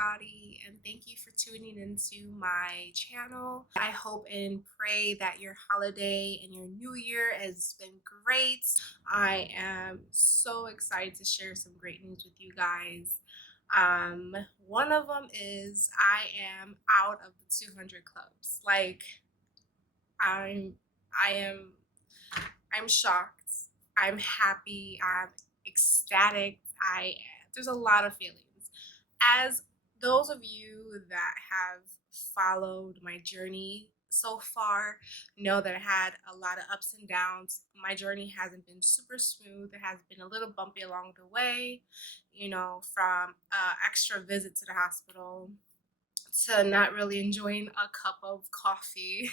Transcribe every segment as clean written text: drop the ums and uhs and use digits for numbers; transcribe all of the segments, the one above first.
everybody, and thank you for tuning into my channel. I hope and pray that your holiday and your new year has been great. I am so excited to share some great news with you guys. One of them is I am out of the 200 clubs. Like I'm I am I'm shocked. I'm happy. I'm ecstatic. I There's a lot of feelings. As those of you that have followed my journey so far know that I had a lot of ups and downs. My journey hasn't been super smooth. It has been a little bumpy along the way, from extra visit to the hospital to not really enjoying a cup of coffee.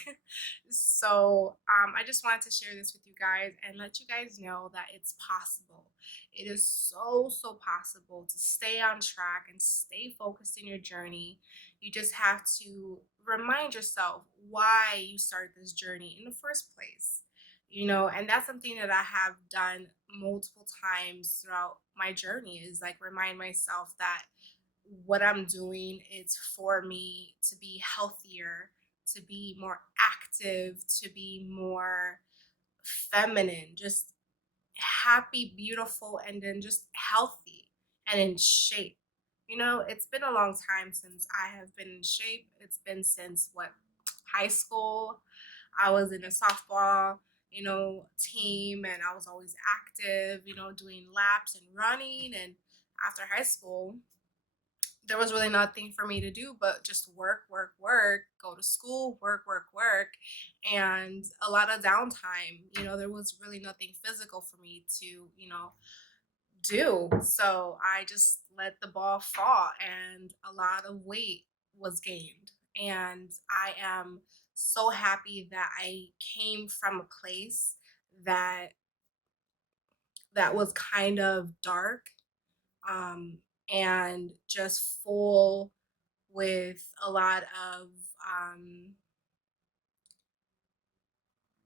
I just wanted to share this with you guys and let you guys know that it's possible. It is so possible to stay on track and stay focused in your journey. You just have to remind yourself why you started this journey in the first place. And that's something that I have done multiple times throughout my journey, is like remind myself that what I'm doing is for me to be healthier, to be more active, to be more feminine, just happy, beautiful, and then just healthy and in shape. It's been a long time since I have been in shape. It's been since what, high school. I was in a softball, team, and I was always active, doing laps and running. And after high school, there was really nothing for me to do but just work, go to school, work, and a lot of downtime. There was really nothing physical for me to, do. So I just let the ball fall, and a lot of weight was gained. And I am so happy that I came from a place that was kind of dark, um, and just full with um,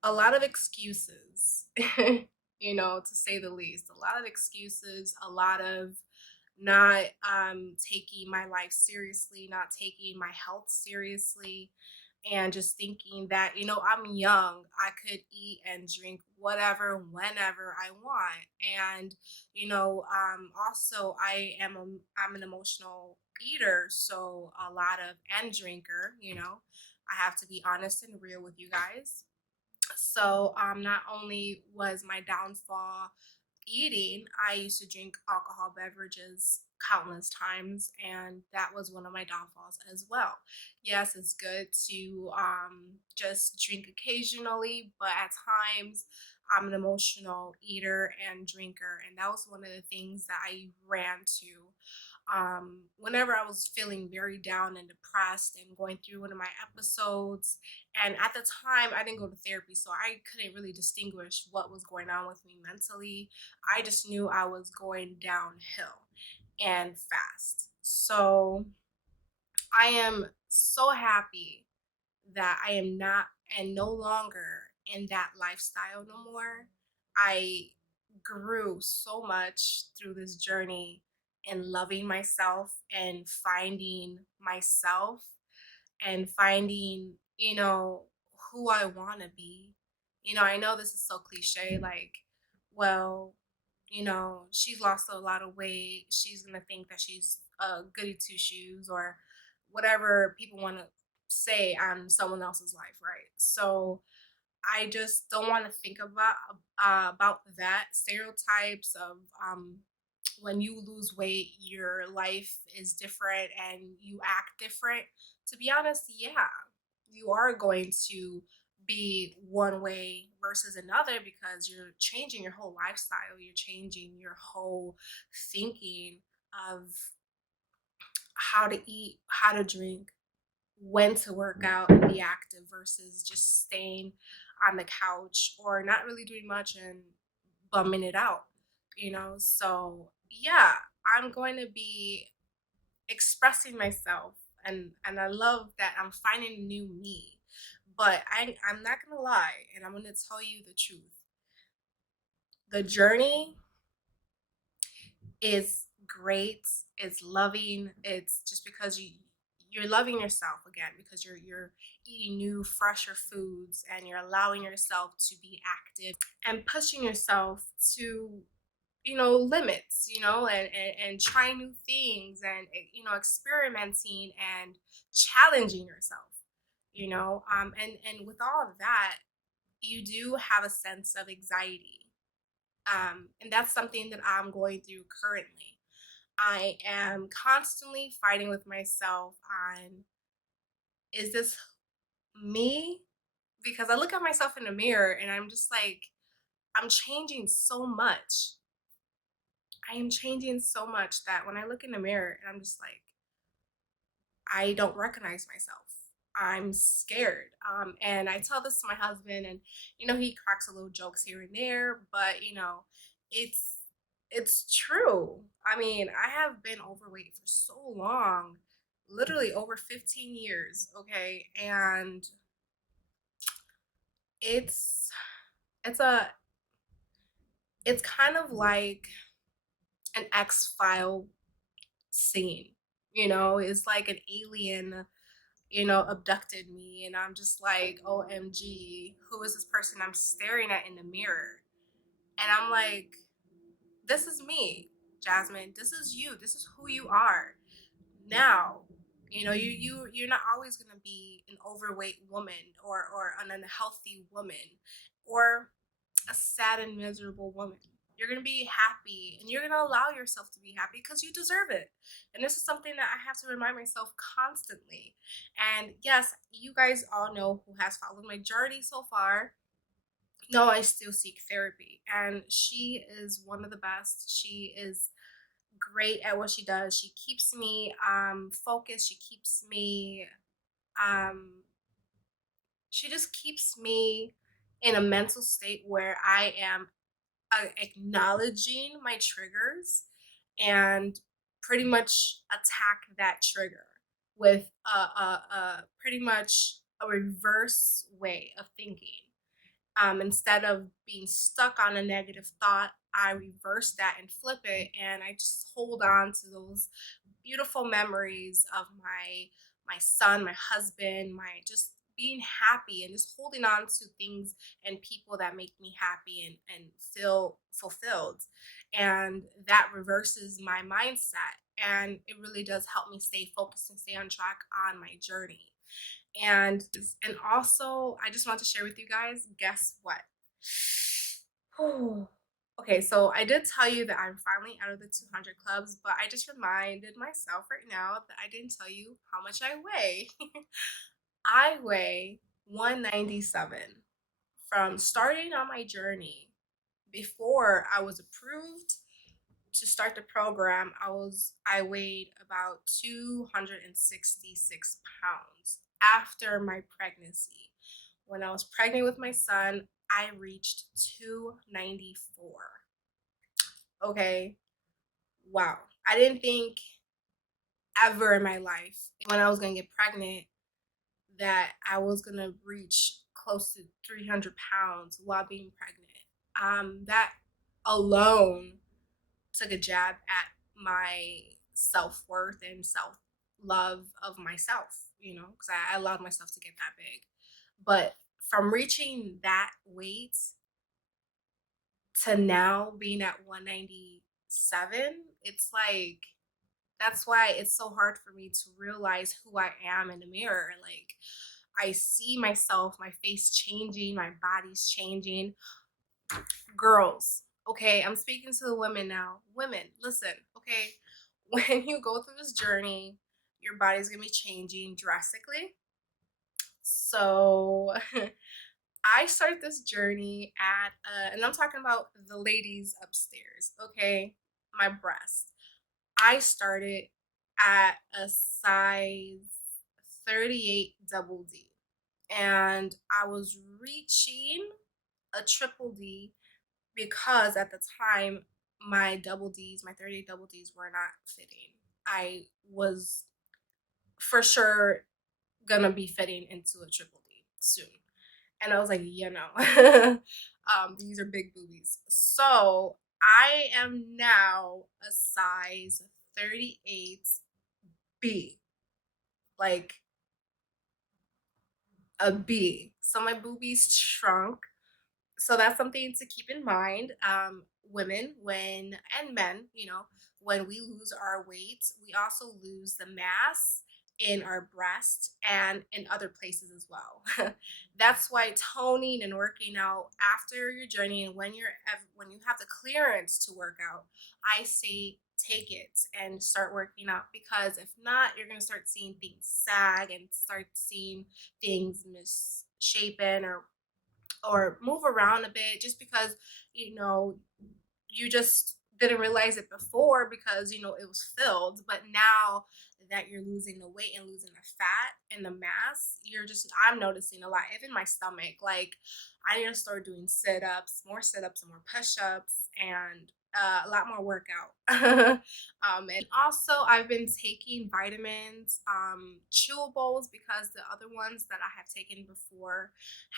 a lot of excuses, to say the least. A lot of excuses, a lot of not taking my life seriously, not taking my health seriously, and just thinking that, I'm young, I could eat and drink whatever, whenever I want. And, also I'm an emotional eater, so a lot of, and drinker, I have to be honest and real with you guys. So not only was my downfall eating, I used to drink alcohol beverages countless times, and that was one of my downfalls as well. Yes, it's good to just drink occasionally, but at times I'm an emotional eater and drinker, and that was one of the things that I ran to whenever I was feeling very down and depressed and going through one of my episodes. And at the time, I didn't go to therapy, so I couldn't really distinguish what was going on with me mentally. I just knew I was going downhill and fast. So I am so happy that I am not and no longer in that lifestyle no more. I grew so much through this journey in loving myself and finding myself and finding, who I want to be. I know this is so cliche, like, well, she's lost a lot of weight. She's going to think that she's a goody two shoes or whatever people want to say on someone else's life, right? So I just don't want to think about that stereotypes of when you lose weight, your life is different and you act different. To be honest, yeah, you are going to be one way versus another because you're changing your whole lifestyle, you're changing your whole thinking of how to eat, how to drink, when to work out and be active versus just staying on the couch or not really doing much and bumming it out, So, yeah, I'm going to be expressing myself, and I love that I'm finding a new me. But I'm not going to lie, and I'm going to tell you the truth. The journey is great. It's loving. It's just because you're loving yourself again because you're eating new fresher foods and you're allowing yourself to be active and pushing yourself to limits, and trying new things and experimenting and challenging yourself, and with all of that, you do have a sense of anxiety, and that's something that I'm going through currently. I am constantly fighting with myself on, is this me? Because I look at myself in the mirror and I'm just like, I'm changing so much. I am changing so much that when I look in the mirror and I'm just like, I don't recognize myself. I'm scared. And I tell this to my husband, and he cracks a little jokes here and there, but it's it's true. I mean, I have been overweight for so long, literally over 15 years, okay? And it's it's a it's kind of like an X-File scene. It's like an alien abducted me, and I'm just like, OMG, who is this person I'm staring at in the mirror? And I'm like, this is me, Jasmine. This is you. This is who you are. Now, you're not always gonna be an overweight woman or an unhealthy woman or a sad and miserable woman. You're going to be happy and you're going to allow yourself to be happy because you deserve it. And this is something that I have to remind myself constantly. And yes, you guys all know, who has followed my journey so far, know I still seek therapy. And she is one of the best. She is great at what she does. She keeps me focused. Um, she just keeps me in a mental state where I am acknowledging my triggers and pretty much attack that trigger with pretty much a reverse way of thinking. Instead of being stuck on a negative thought, I reverse that and flip it, and I just hold on to those beautiful memories of my son, my husband, my just being happy and just holding on to things and people that make me happy and feel fulfilled. And that reverses my mindset, and it really does help me stay focused and stay on track on my journey. And also, I just want to share with you guys, guess what? Okay, so I did tell you that I'm finally out of the 200 clubs, but I just reminded myself right now that I didn't tell you how much I weigh. I weigh 197. From starting on my journey, before I was approved to start the program, I weighed about 266 pounds after my pregnancy. When I was pregnant with my son, I reached 294. Okay. Wow. I didn't think ever in my life, when I was going to get pregnant, that I was going to reach close to 300 pounds while being pregnant. That alone took a jab at my self-worth and self-love of myself, because I allowed myself to get that big. But from reaching that weight to now being at 197, it's like, that's why it's so hard for me to realize who I am in the mirror. Like, I see myself, my face changing, my body's changing. Girls, okay, I'm speaking to the women now. Women, listen, okay, when you go through this journey, your body's gonna be changing drastically. So I started this journey at, and I'm talking about the ladies upstairs, okay, my breast. I started at a size 38 double D, and I was reaching a triple D because at the time my double D's, my 38 double D's were not fitting. I was for sure gonna be fitting into a triple D soon. And I was like, these are big boobies. So I am now a size 38B, like a B. So my boobies shrunk. So that's something to keep in mind. Women, when and men, when we lose our weight, we also lose the mass in our breast and in other places as well. That's why toning and working out after your journey, and when you have the clearance to work out, I say take it and start working out, because if not, you're gonna start seeing things sag and start seeing things misshapen or move around a bit, just because you know you just didn't realize it before because it was filled, but now that you're losing the weight and losing the fat and the mass, I'm noticing a lot, even my stomach. Like, I need to start doing sit-ups and more push-ups, and a lot more workout. And also I've been taking vitamins, chewables, because the other ones that I have taken before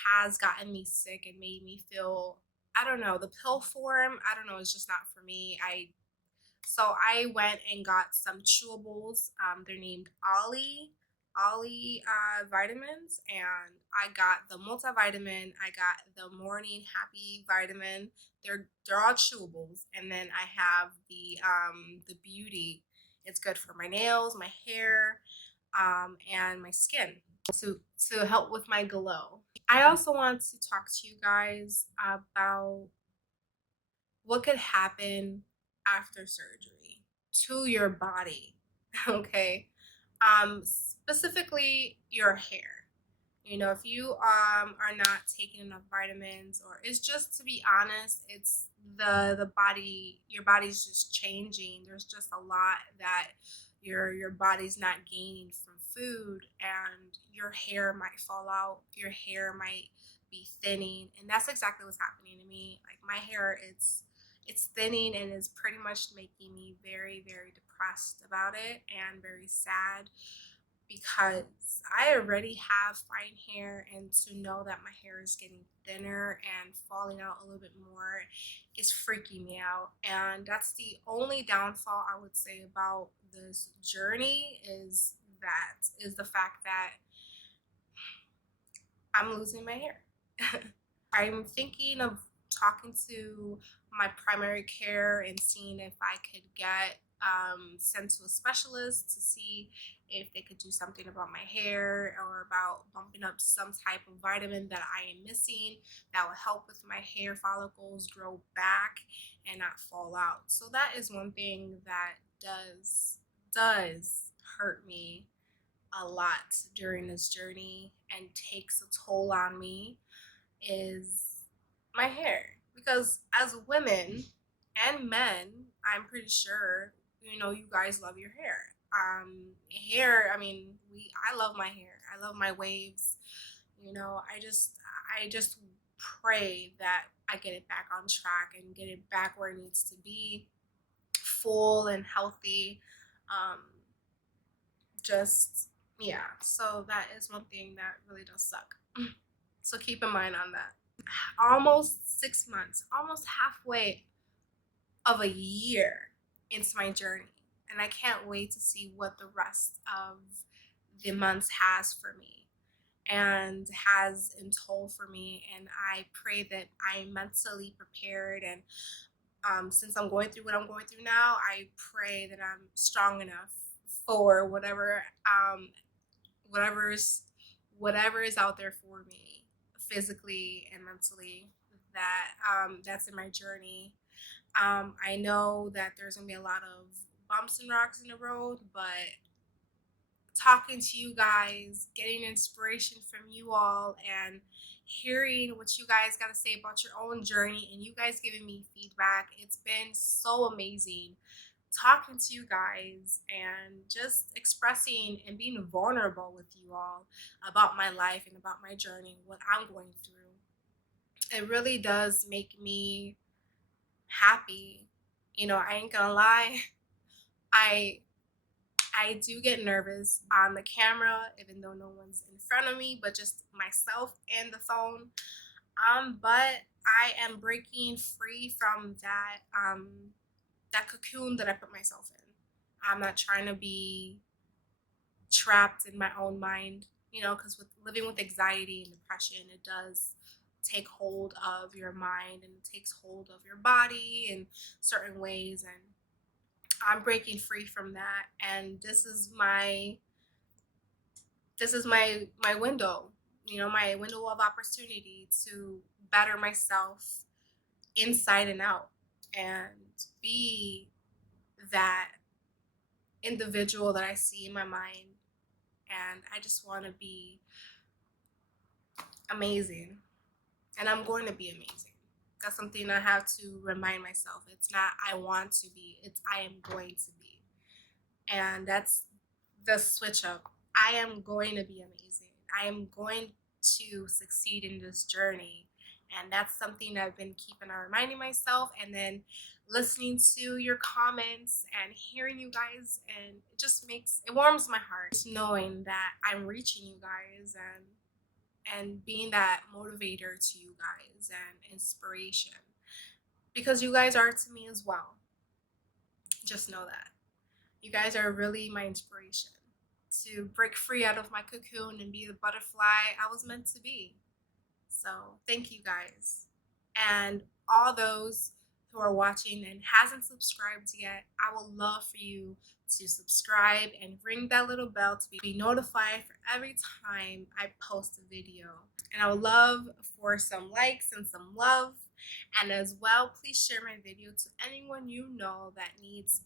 has gotten me sick and made me feel, I don't know, the pill form, I don't know, it's just not for me. I went and got some chewables. They're named Ollie vitamins, and I got the multivitamin. I got the morning happy vitamin. They're all chewables, and then I have the beauty. It's good for my nails, my hair, and my skin to help with my glow. I also want to talk to you guys about what could happen after surgery to your body. Okay. Specifically your hair. If you are not taking enough vitamins, or it's just, to be honest, it's the body, your body's just changing. There's just a lot that your body's not gaining from food, and your hair might fall out, your hair might be thinning, and that's exactly what's happening to me. Like, my hair, it's thinning, and is pretty much making me very, very depressed about it and very sad, because I already have fine hair, and to know that my hair is getting thinner and falling out a little bit more is freaking me out. And that's the only downfall I would say about this journey, is the fact that I'm losing my hair. I'm thinking of talking to my primary care and seeing if I could get sent to a specialist to see if they could do something about my hair, or about bumping up some type of vitamin that I am missing that will help with my hair follicles grow back and not fall out. So that is one thing that does hurt me a lot during this journey and takes a toll on me, is my hair. Because as women and men, I'm pretty sure you guys love your hair. Hair, I mean, I love my hair. I love my waves. I just pray that I get it back on track and get it back where it needs to be, full and healthy. Um, just Yeah. So that is one thing that really does suck. So keep in mind on that. Almost 6 months, almost halfway of a year into my journey. And I can't wait to see what the rest of the months has for me and has in toll for me. And I pray that I'm mentally prepared. And since I'm going through what I'm going through now, I pray that I'm strong enough for whatever's whatever is out there for me, physically and mentally, that's in my journey. I know that there's gonna be a lot of bumps and rocks in the road, but talking to you guys, getting inspiration from you all, and hearing what you guys got to say about your own journey, and you guys giving me feedback, it's been so amazing talking to you guys and just expressing and being vulnerable with you all about my life and about my journey, what I'm going through. It really does make me happy. I ain't gonna lie. I I do get nervous on the camera, even though no one's in front of me, but just myself and the phone. But I am breaking free from that cocoon that I put myself in. I'm not trying to be trapped in my own mind, because with living with anxiety and depression, it does take hold of your mind and it takes hold of your body in certain ways. And I'm breaking free from that. And this is my window, my window of opportunity to better myself inside and out and be that individual that I see in my mind. And I just want to be amazing. And I'm going to be amazing. That's something I have to remind myself. It's not I want to be, it's I am going to be. And that's the switch up. I am going to be amazing. I am going to succeed in this journey. And that's something I've been keeping on reminding myself. And then listening to your comments and hearing you guys, and it warms my heart knowing that I'm reaching you guys and being that motivator to you guys and inspiration, because you guys are to me as well. Just know that you guys are really my inspiration to break free out of my cocoon and be the butterfly I was meant to be. So thank you guys. And all those who are watching and hasn't subscribed yet, I would love for you to subscribe and ring that little bell to be notified for every time I post a video. And I would love for some likes and some love. And as well, please share my video to anyone you know that needs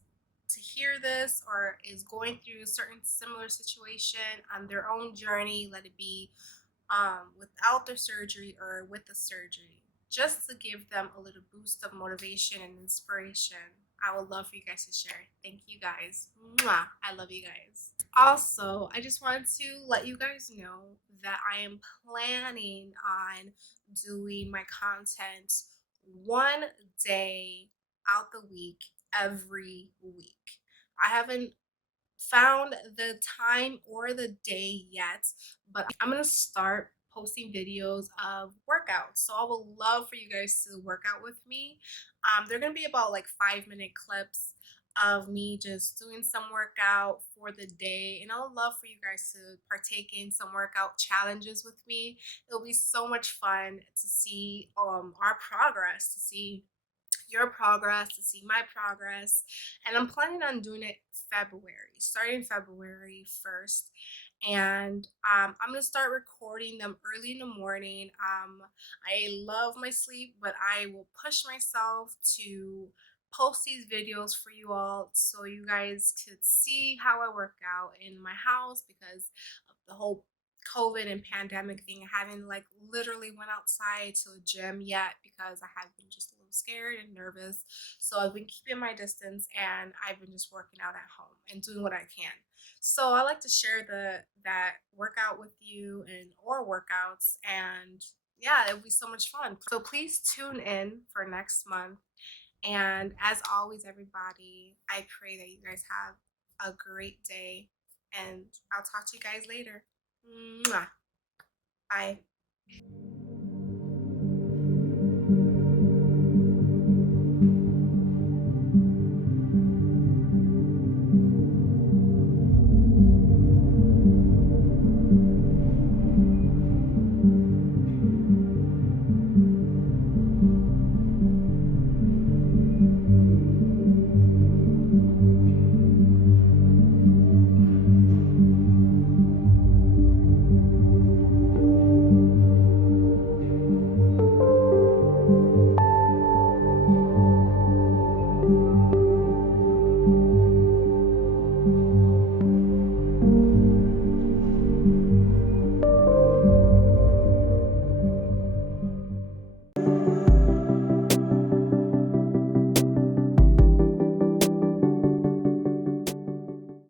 to hear this or is going through a certain similar situation on their own journey, let it be without the surgery or with the surgery, just to give them a little boost of motivation and inspiration. I would love for you guys to share. Thank you guys. Mwah. I love you guys. Also, I just wanted to let you guys know that I am planning on doing my content one day out the week every week. I haven't found the time or the day yet, but I'm gonna start posting videos of workouts. So I would love for you guys to work out with me. They're gonna be about like 5-minute clips of me just doing some workout for the day, and I would love for you guys to partake in some workout challenges with me. It'll be so much fun to see our progress, to see your progress, to see my progress. And I'm planning on doing it starting February 1st. And I'm going to start recording them early in the morning. I love my sleep, but I will push myself to post these videos for you all so you guys could see how I work out in my house, because of the whole COVID and pandemic thing. I haven't like literally went outside to a gym yet because I have been just a little scared and nervous. So I've been keeping my distance and I've been just working out at home and doing what I can. So I like to share that workout with you and or workouts, and yeah, it'll be so much fun. So please tune in for next month. And as always, everybody, I pray that you guys have a great day, and I'll talk to you guys later. Mwah. Bye.